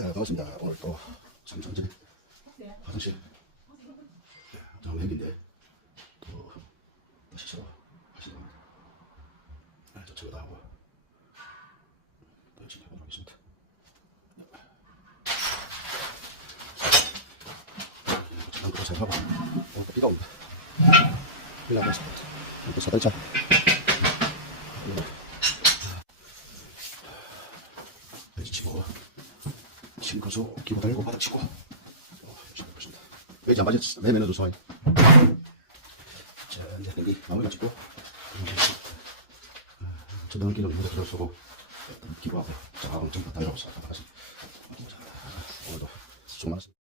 네, 반갑습니다. 오늘 또 삼성전에 화장실 장애인데 또 다시 새로 하시는 겁니다. 네, 저 저거 다 하고 또 열심히 해보도록 하겠습니다. 저는 그거 생각하고 오늘 또 비가 옵니다. 비가 와서 또 사달차 치고 신고서 기고 달고 바닥 치고 열심히 해보겠습니다. 왜지 안 맞았어? 내 면에도 소화해. 자, 이제 땡기 마무리가 찍고 저 넘기는 물에 들어서고 기부하고 자, 좀 더 달라고 싹 다시 오늘도 수고 많았습니다.